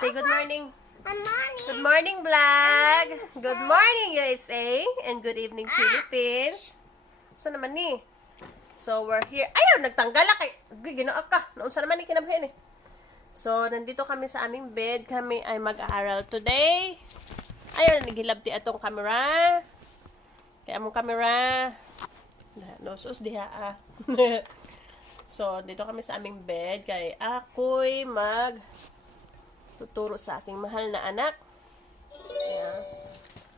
Say good morning. Good morning. Good morning, vlog. Good morning, USA. And good evening, Philippines. So naman ni. So, we're here. Ayaw, nagtanggal kay. Ginoak ka. Naunsa naman ni kinabahin eh. So, nandito kami sa aming bed. Kami ay mag-aaral today. Ayaw, naghilabti atong camera. Kaya among camera. Nosos diha ah. So, dito kami sa aming bed. Kaya ako'y tuturo sa aking mahal na anak. Yeah.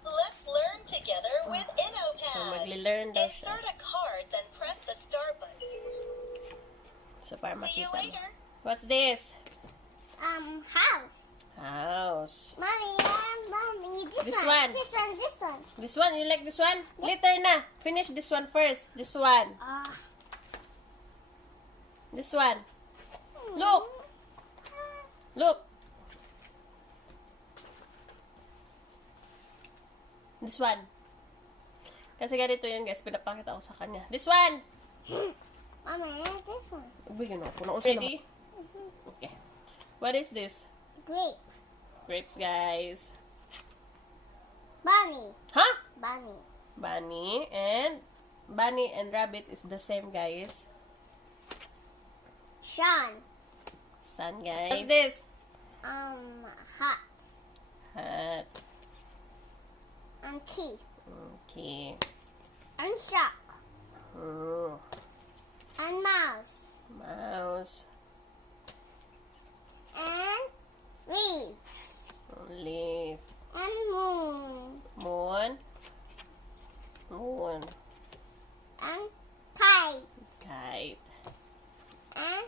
Let's learn together with InnoPad. So, magli-learn daw siya. Insert a card, then press the start button. So, para See you makita mo. later. What's this? House. House. Mommy, this This one. one. This one. This one. This one? You like this one? Later na. Finish this one first. This one. This one. Look. Look. This one. Kasi ganito yun, guys. Pinapakita ko sa kanya. This one. Mommy, this one. Uy, yun ako. Ready? Okay. What is this? Grape. Grapes, guys. Bunny. Huh? Bunny. Bunny and rabbit is the same, guys. Sean. Sun, guys. What's this? Hot. Hat. And key. Okay. And shark. Mm. And mouse. Mouse. And leaves. Leaf. And moon. Moon. Moon. And kite. Kite. And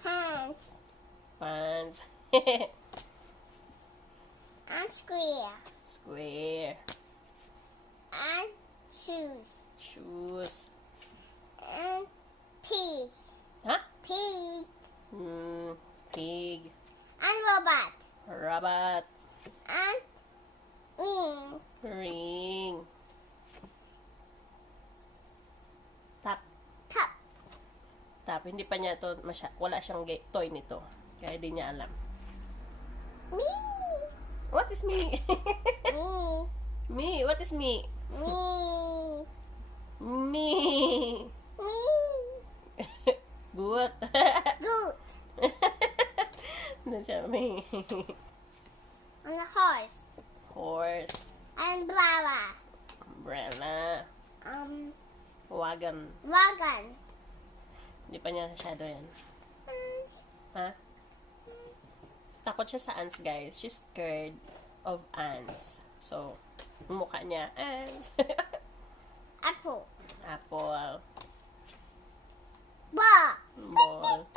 hands. Pants. And square. Square. And shoes. Shoes. And pig. Huh? Pig. Pig. And robot. Rabbit. And ring. Ring. Tap. Top. Tap. Hindi pa niya to wala siyang toy nito. Kaya di niya alam. Me. What is me? Me. Me. What is me? Me. Me. Me. Good. Good. Doon siya me. And a horse. Horse. And flower. Umbrella. Wagon. Wagon. Hindi pa niya masyado yan. Ha? Takot siya sa ants, guys. She's scared of ants. So, mukha niya, ants. Apple. Apple. Ball. Ball.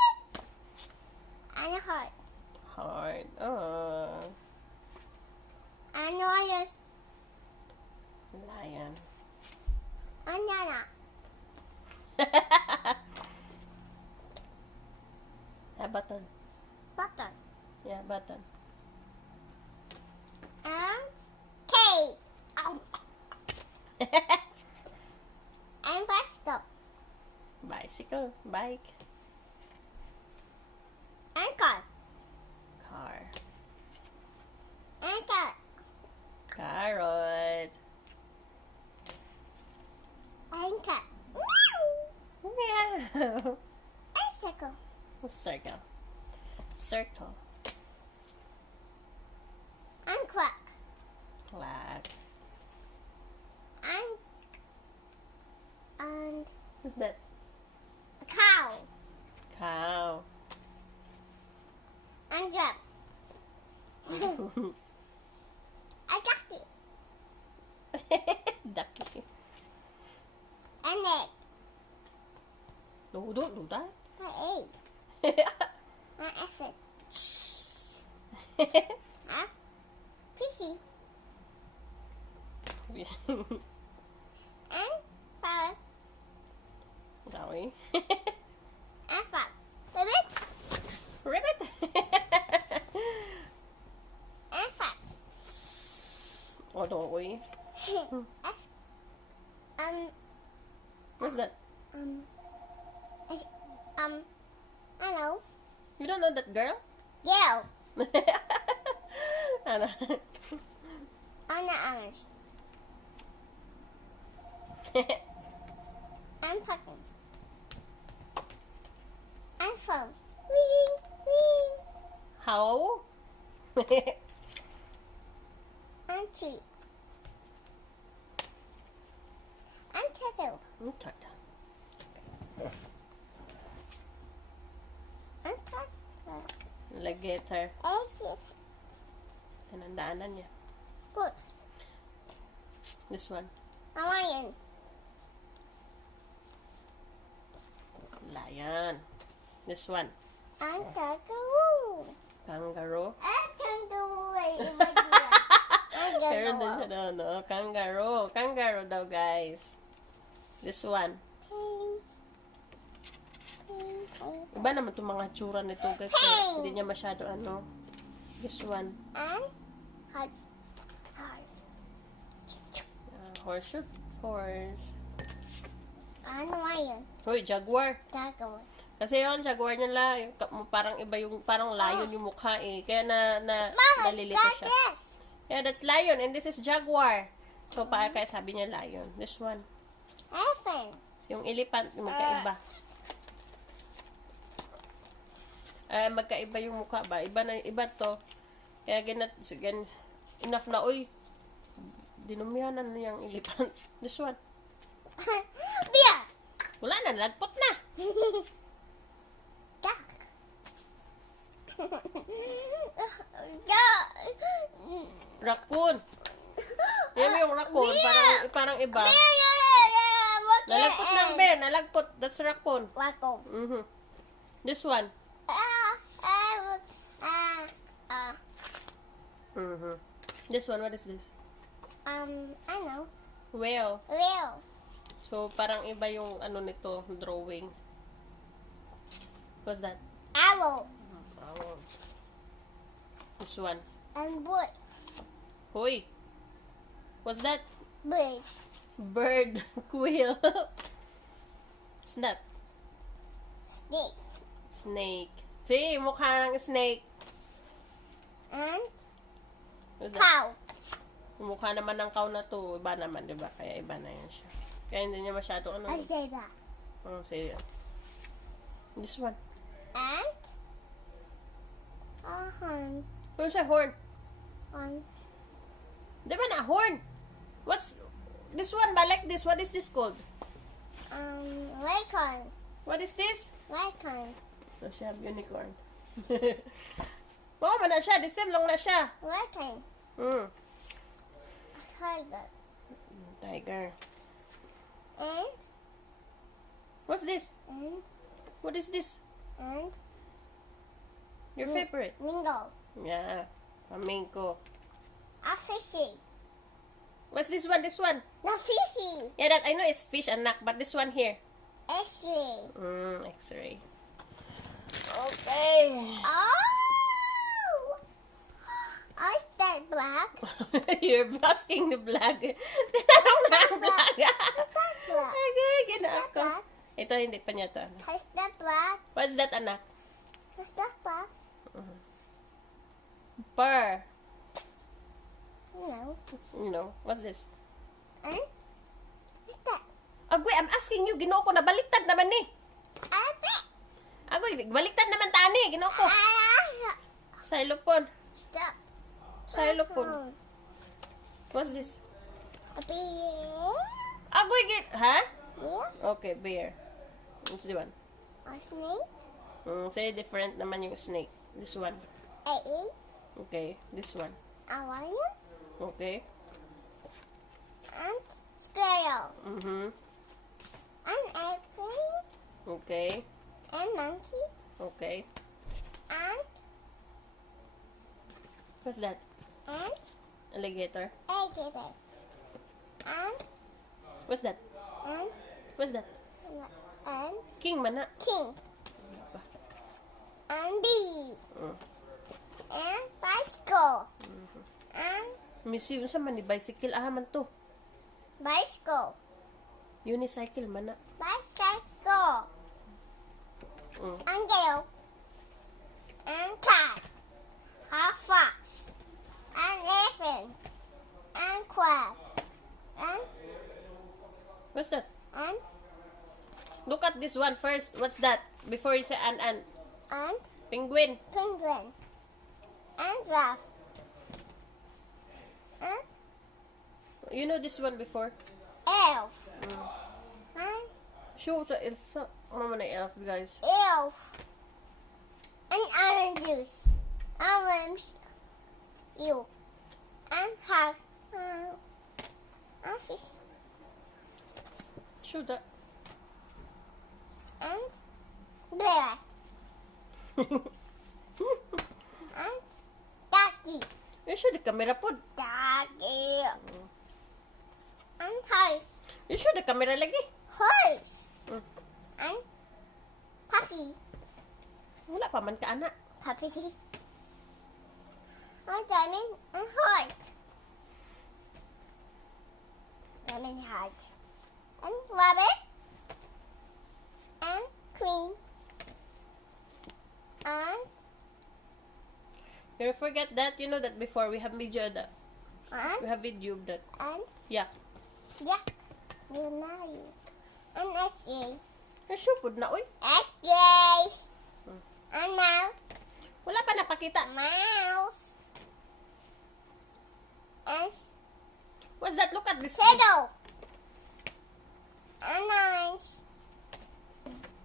And a heart. Heart. Oh. And lion. Lion. And Nana. Button. Button. Yeah, button. And cake. And bicycle. Bicycle. Bike. And car. Car. And cat. Carrot. And cat. Meow. And circle. Circle. Circle. And quack. Clack. And What's that? a cow. Cow. And jump. I got it. Ducky. And egg. No, don't do that. My egg. And effort. And pissy. And parrot. Sorry. And frog. Rabbit. Ribbit. And fox. Oh, don't we? S. What's that? S. I know. You don't know that girl? Yeah. Ano? Anak. I'm talking. I'm phone. Ring, ring. How? Auntie. I'm turtle. Turtle. I'm turtle. Alligator. Exit. Tinandaanan niya. Good. This one. Hawaiian. Lion. This one. I'm kangaroo. Kangaroo. I'm kangaroo. I'm Meron din kangaroo. siya daw, no? Kangaroo. Kangaroo daw, guys. This one. Pink. Pink. Pink. Iba naman itong mga tsura nito, guys. Kaya hindi niya masyado, ano. This one. And hearts. Hearts. Horseshoe. Horse. And lion. Hoy, jaguar. Jaguar. Kasi yung jaguar nila, yung, parang iba yung, parang lion yung mukha eh. Kaya Mama, nalilito got siya. this. Yeah, that's lion and this is jaguar. So, kaya sabi niya lion. This one. Elephant. Yung elephant, magkaiba. Magkaiba yung mukha ba? Iba to. Kaya enough na, uy. Dinumihan na yung elephant. This one. Bear. Wala na, nalagpot na. Duck. Duck. Raccoon. Yan yung raccoon, parang iba. Nalagpot ng bear, nalagpot. That's raccoon. Wacko. This one. This one, what is this? I know. Whale. Real. So, parang iba yung ano nito, drawing. What's that? Owl. Oh. This one. And bird. Hoy. What's that? Bird. Bird. Quail. What's that? Snake. Snake. See, mukha ng snake. And What's that? cow. Mukha naman ng cow na to. Iba naman, diba? Kaya iba na yan siya. Kaya hindi niya masyado ano. I say that. Oh, say it. This one. And a horn. Where's a horn? On Diba na, horn? What's this one ba? Like this? What is this called? Unicorn. What is this? Unicorn. So, siya, unicorn. Oo, man na siya. The same lang na siya. Unicorn. Tiger. Tiger. And What's this? and What is this? and Your favorite? mingo. Yeah. Flamingo. A fishy. What's this one? This one? The fishy. Yeah, that I know it's fish anak, but this one here. X-ray. X-ray. Okay. Oh! Is that black? You're basking the black. Tinanong na ang black. Is that black? Okay, Is gina that ako. black? Ito, hindi pa niya to. Is that black? What's that, anak? Is that black? Purr. No. No. What's this? And is that Agoy, I'm asking you. Ginoo ko na baliktad naman ni. a bit? Agoy, baliktad naman tani. Ginoo ko. Xylophone. Stop. Xylophone. What's this? A bear. Agoy, ha? Bear. Okay, bear. What's the one? A snake. Say different naman yung snake. This one. A egg. Okay. This one. A lion. Okay. And squirrel. An airplane. Okay. And monkey. Okay. And What's that? Alligator. alligator. And What's that? and What's that? and King man na. king. And bee. Mm. And bicycle. And Museum sa man ni bicycle man to. bicycle. Unicycle man na. Bicycle. And girl. And cat. Half fox. And What's that? and Look at this one first. What's that? Before you say an. and Penguin. penguin, and giraffe, and You know this one before? elf, and Show sa elf. Ano man na elf, guys? elf, and orange juice, orange, you, and house, and fish, Show that. and bear, and ducky, You show the camera po. ducky, and horse, You show the camera lagi. horse, Mm. and puppy, Wala pa man ka, anak. puppy, and diamond, and heart, diamond heart, and rabbit, and queen, and You forget that. You know that before we have video that. We have video of that. and Yeah. yeah, you know you, and SJ, Show po na, oy. SJ, and mouse, Wala pa napakita. mouse, S, What's that? Look at this. fiddle, and orange,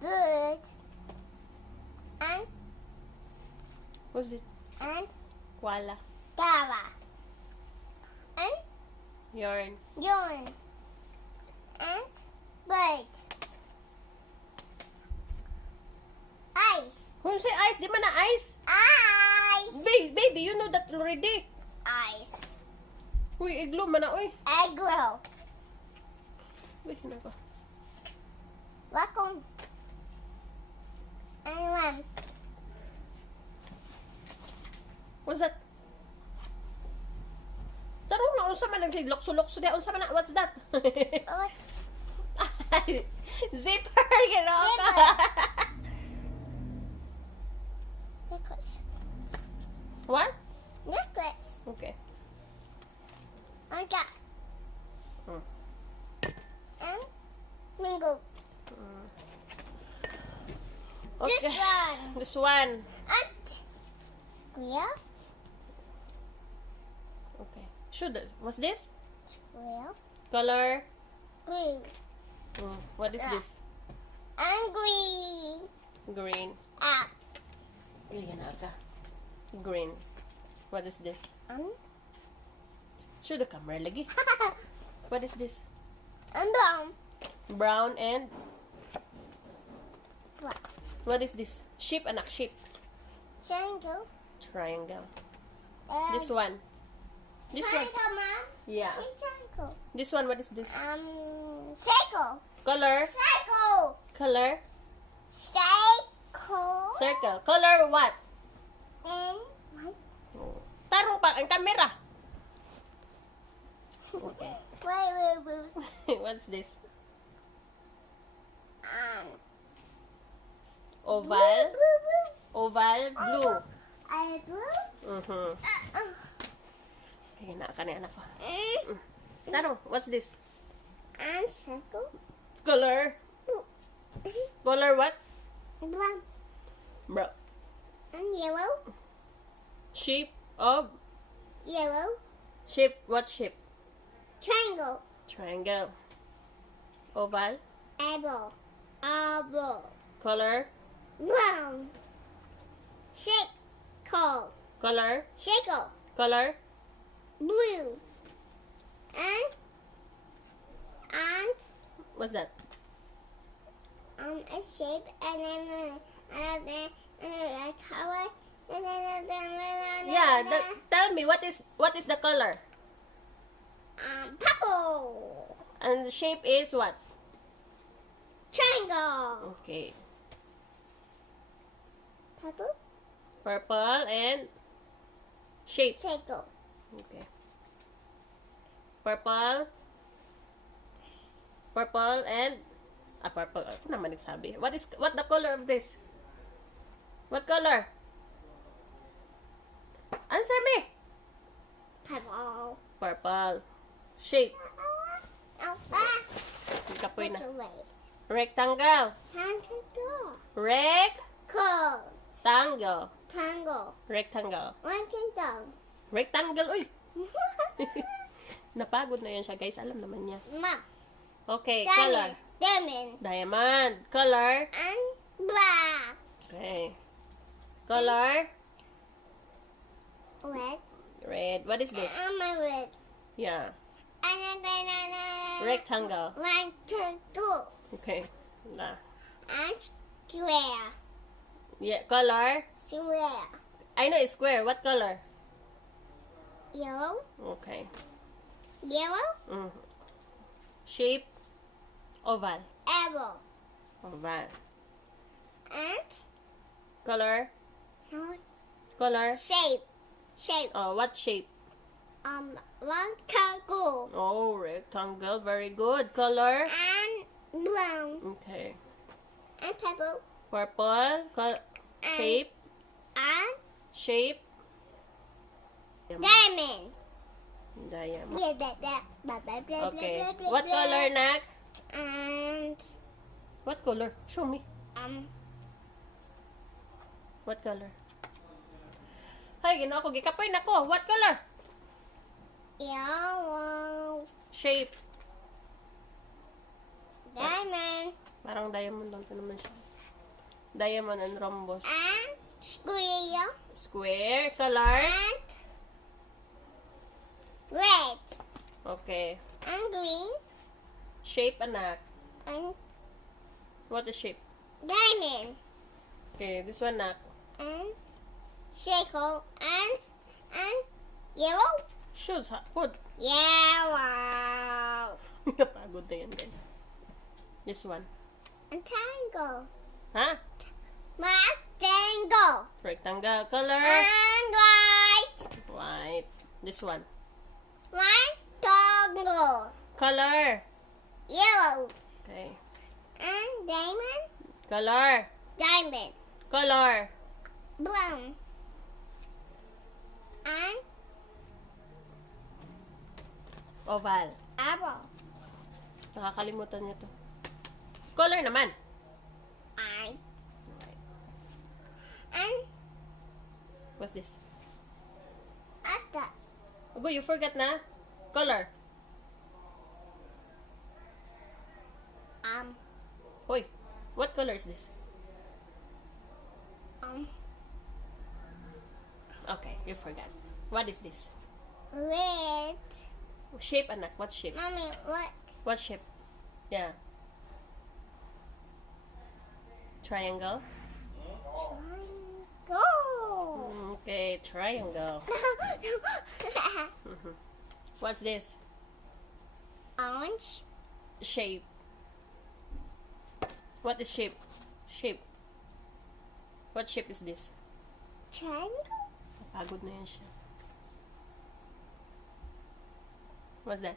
bird, and What's it? Koala. Dara, and Yarn. yawn, and bird, ice, Kung say ice, di man na ice. ice, Baby, you know that already. ice, Uy, iglo man na, oy. aggro, Uy, na ba? raccoon, and lamb, What's that? Tarong na, unsa man naghiglokso-lokso diya. Unsa man na, what's that? oh, Zipper, you know. Zipper. necklace, What? necklace, Okay. and cat, Hmm. and mingle, Okay. this one, This one. and square, Okay. Should what's this? square, Color. green, What is this? and green, Green. up, Yan aga. Green. What is this? and Show the camera lagi. What is this? and brown, Brown and black, what is this? Sheep, anak, sheep. triangle, Triangle. and This one. This one. triangle, mom, Yeah. see triangle, This one, what is this? circle, Color. circle, Color. circle, Circle. Color what? and white, Tarong pa ang camera. Okay. wait, What's this? um, Oval. blue, Oval. Blue. and blue, Mhm. Kaya na ka na anak ko. Tarong, what's this? and circle, Color. blue, Color what? brown, Bro. and yellow, Shape of. yellow, Shape. What shape? triangle, Triangle. Oval. apple, apple, Color. brown, circle, Color. circle, Color. blue, and What's that? a shape, and then a color, and then Yeah. Tell me what is the color? purple, And the shape is what? triangle, Okay. purple, Purple and shape. circle, Okay. Purple. Purple and purple. Ako naman nagsabi. What the color of this? What color? Answer me. purple. Purple. Shape. Kapoy na. Away. Rectangle. Tango. Rectangle. Tango. Rectangle. One can go. Rectangle. Uy! Napagod na yan siya, guys. Alam naman niya. Ma. Okay, color. Diamond. Diamond. Color. And black. Okay. Color. Red. Red. What is this? And my red. Yeah. And Rectangle. One, two. Okay. Na. And square. Yeah. Color. Square. I know it's square. What color? Yellow. Okay. Yellow. Mm. Shape. Oval. Arrow. Oval. And Color. no, Color. shape. Shape. Oh, what shape? Rectangle. Oh, rectangle. Very good. Color. And brown. Okay. And purple. Purple. Shape. And Shape. diamond. Diamond. Blah, blah, blah, blah, blah, blah, Okay. blah, blah, What blah. color, Nak? And What color? Show me. What color? Ay, ginawa ko. Gikapoy na ko. What color? yellow. Shape. Diamond. Parang diamond lang to naman siya. Diamond and rhombus. And square. Square. Color. And red. Okay. And green. Shape, anak. And What is shape? diamond. Okay, this one, nak. And circle. And yellow. Shoes, ha? Put. Yellow. Napagod na yan, guys. This one. And triangle. Ha? Rectangle. Rectangle. Color. And white. White. This one. Rectangle. Color. Yellow. Okay. And diamond. Color. Diamond. Color. Brown. And Oval. apple. Nakakalimutan niya to. Color naman. I. And What's this? asta. Ugo, you forgot na? Color. Hoy, what color is this? Okay, you forgot. What is this? Red. Shape, anak. What shape? Mommy, what? What shape? Yeah. Triangle? Triangle. Okay, triangle. Mhm. What's this? Orange. Shape. What is shape? Shape. What shape is this? Triangle. Pagod na yan siya. What's that?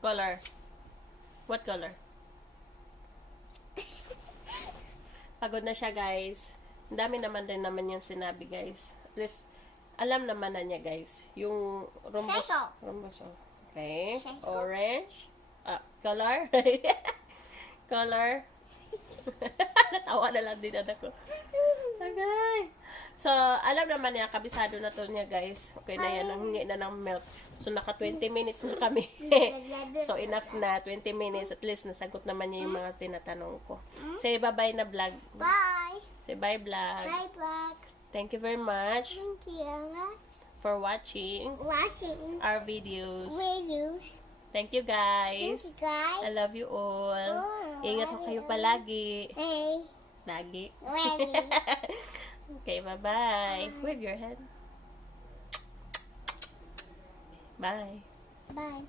Color. What color? Pagod na siya, guys. Ang dami naman din naman yung sinabi, guys. At least, alam naman na niya, guys. Yung rhombus. Circle. Rhombus, oh. Okay. Circle. Orange. Color. Color. Natawa na lang din ako. Okay. So, alam naman niya, kabisado na to niya, guys. Okay na yan, nanghingi na ng milk. So, naka 20 minutes na kami. So, enough na, 20 minutes. At least, nasagot naman niya yung mga tinatanong ko. Say bye-bye na vlog. Bye. Say bye, vlog. Bye, bye. Thank you very much Thank you very much for watching watching our videos. videos. Thank you, Thank guys. you, guys. I love you all. Oh, Ingat po kayo palagi. Hey, Lagi. ready. Okay, bye-bye. Wave your hand. Bye. Bye.